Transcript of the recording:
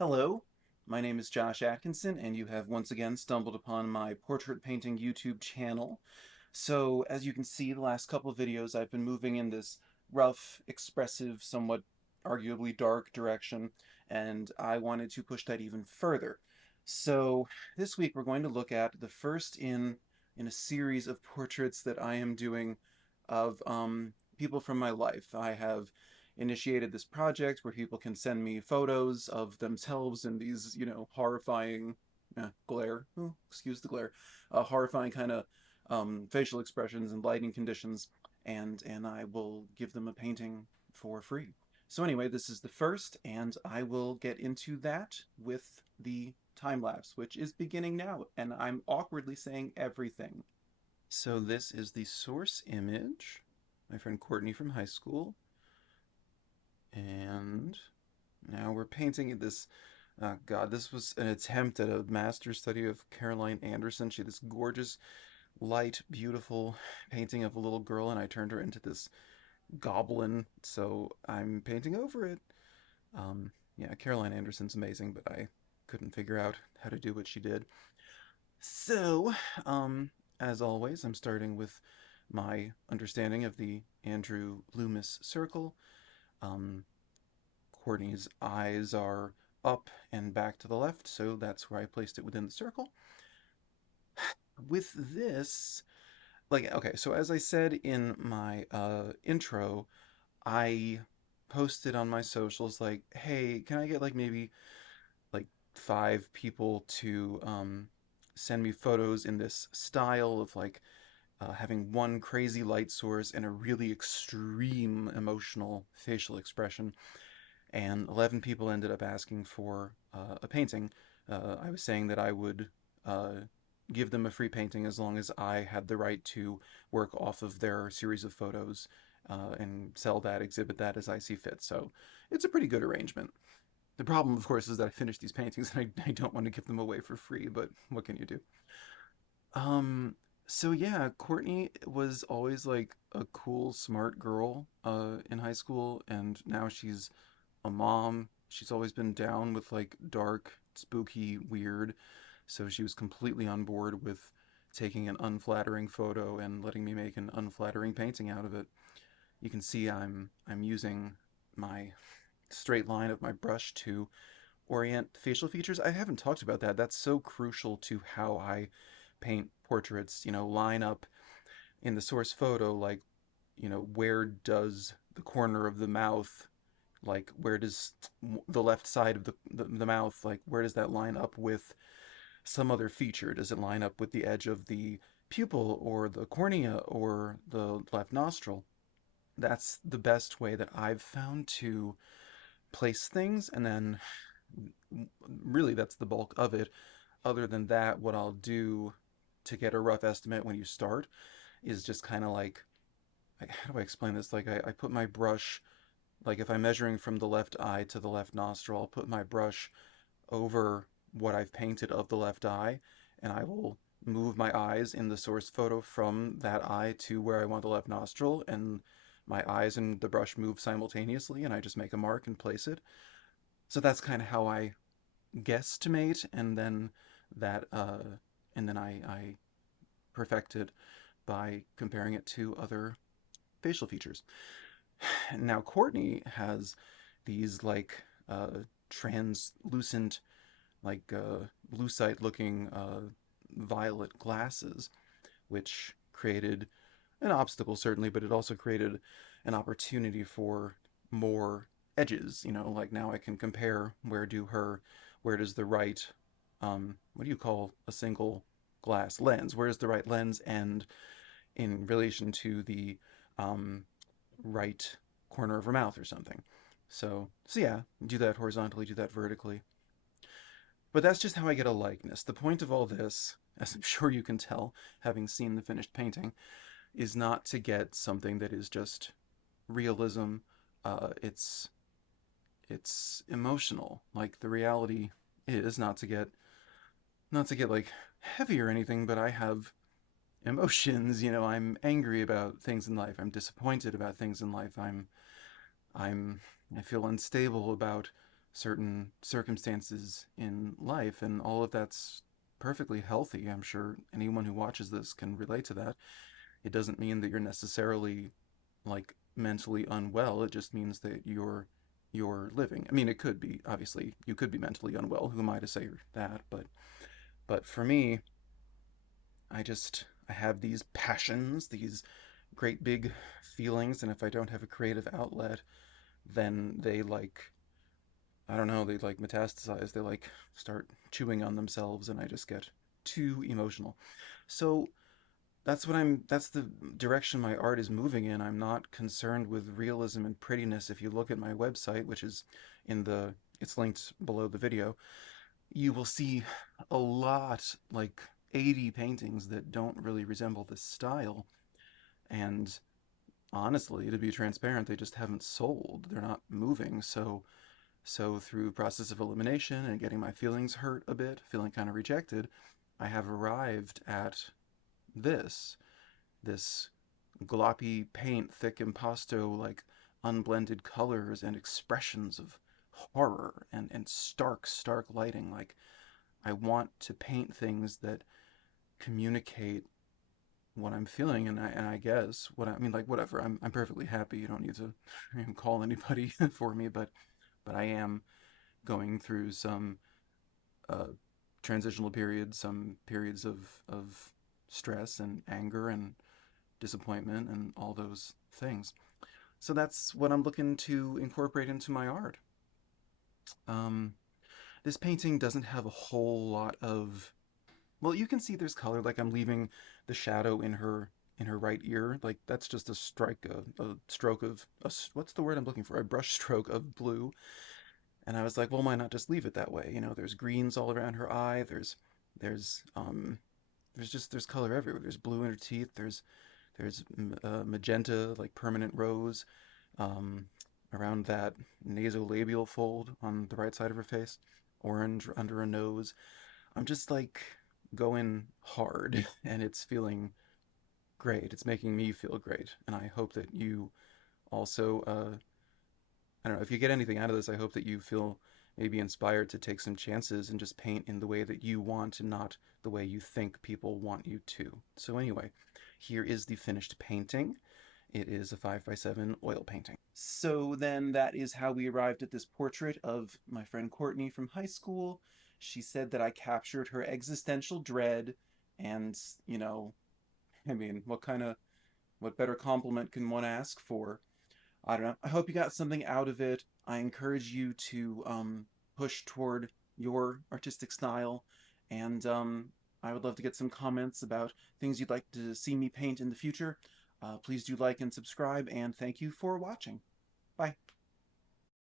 Hello, my name is Josh Atkinson, and you have once again stumbled upon my portrait painting YouTube channel. So, as you can see, the last couple of videos I've been moving in this rough, expressive, somewhat arguably dark direction, and I wanted to push that even further. So, this week we're going to look at the first in a series of portraits that I am doing of people from my life. I have initiated this project where people can send me photos of themselves in these, horrifying glare. Oh, excuse the glare. Horrifying kind of facial expressions and lighting conditions, and I will give them a painting for free. So anyway, this is the first, and I will get into that with the time lapse, which is beginning now, and I'm awkwardly saying everything. So this is the source image. My friend Courtney from high school. And now we're painting this. Oh God, this was an attempt at a master study of Caroline Anderson. She had this gorgeous, light, beautiful painting of a little girl, and I turned her into this goblin. So I'm painting over it. Yeah, Caroline Anderson's amazing, but I couldn't figure out how to do what she did. So, as always, I'm starting with my understanding of the Andrew Loomis circle. Um, Courtney's eyes are up and back to the left, so that's where I placed it within the circle. With this, okay, so as I said in my intro, I posted on my socials, like, hey, can I get, like, maybe, like, 5 people to send me photos in this style of, like, having one crazy light source and a really extreme emotional facial expression. And 11 people ended up asking for a painting. I was saying that I would uh, give them a free painting as long as I had the right to work off of their series of photos and sell that, exhibit that as I see fit. So it's a pretty good arrangement. The problem, of course, is that I finished these paintings and I don't want to give them away for free, but what can you do? Um, so yeah, Courtney was always like a cool, smart girl in high school, and now she's a mom. She's always been down with like dark, spooky, weird. So she was completely on board with taking an unflattering photo and letting me make an unflattering painting out of it. You can see I'm using my straight line of my brush to orient facial features. I haven't talked about that. That's so crucial to how I paint portraits, line up in the source photo, like, where does the corner of the mouth, like, where does the left side of the mouth, like, where does that line up with some other feature? Does it line up with the edge of the pupil or the cornea or the left nostril? That's the best way that I've found to place things, and then really that's the bulk of it. Other than that, what I'll do to get a rough estimate when you start is just kind of like, how do I explain this? Like, I put my brush, like, if I'm measuring from the left eye to the left nostril, I'll put my brush over what I've painted of the left eye, and I will move my eyes in the source photo from that eye to where I want the left nostril, and my eyes and the brush move simultaneously, and I just make a mark and place it. So that's kind of how I guesstimate, and then that and then I perfect it by comparing it to other facial features. Now Courtney has these like translucent, like lucite looking violet glasses, which created an obstacle certainly, but it also created an opportunity for more edges. Like now I can compare where does the right, what do you call a single glass lens? Where does the right lens end in relation to the um, right corner of her mouth or something? So yeah, do that horizontally, do that vertically. But that's just how I get a likeness. The point of all this, as I'm sure you can tell, having seen the finished painting, is not to get something that is just realism. It's emotional. Like the reality is not to get like heavy or anything, but I have emotions. I'm angry about things in life. I'm disappointed about things in life. I'm I feel unstable about certain circumstances in life, and all of that's perfectly healthy. I'm sure anyone who watches this can relate to that. It doesn't mean that you're necessarily like mentally unwell. It just means that you're living. I mean, it could be, obviously you could be mentally unwell. Who am I to say that? But for me, I have these passions, these great big feelings, and if I don't have a creative outlet, then they like, I don't know, they like metastasize. They like start chewing on themselves, and I just get too emotional. So that's the direction my art is moving in. I'm not concerned with realism and prettiness. If you look at my website, which is in the it's linked below the video, you will see a lot, like 80 paintings that don't really resemble this style. And honestly, to be transparent, they just haven't sold. They're not moving. So through process of elimination and getting my feelings hurt a bit, feeling kind of rejected, I have arrived at this this gloppy paint, thick impasto, like unblended colors and expressions of horror and stark lighting. Like I want to paint things that communicate what I'm feeling, and I guess what I mean, like whatever. I'm perfectly happy. You don't need to call anybody for me, but I am going through some uh, transitional periods, some periods of stress and anger and disappointment and all those things. So that's what I'm looking to incorporate into my art. Um, this painting doesn't have a whole lot of, well, you can see there's color. Like I'm leaving the shadow in her right ear. Like that's just a strike, a stroke of what's the word I'm looking for? A brush stroke of blue. And I was like, well, why not just leave it that way? You know, there's greens all around her eye. There's there's color everywhere. There's blue in her teeth. There's magenta, like permanent rose, um, around that nasolabial fold on the right side of her face, orange under her nose. I'm just like going hard, and it's feeling great. It's making me feel great, and I hope that you also, I don't know, if you get anything out of this, I hope that you feel maybe inspired to take some chances and just paint in the way that you want and not the way you think people want you to. So anyway, here is the finished painting. It is a 5x7 oil painting. So then that is how we arrived at this portrait of my friend Courtney from high school. She said that I captured her existential dread, and, you know, I mean, what better compliment can one ask for? I don't know. I hope you got something out of it. I encourage you to push toward your artistic style, and I would love to get some comments about things you'd like to see me paint in the future. Please do like and subscribe, and thank you for watching. Bye.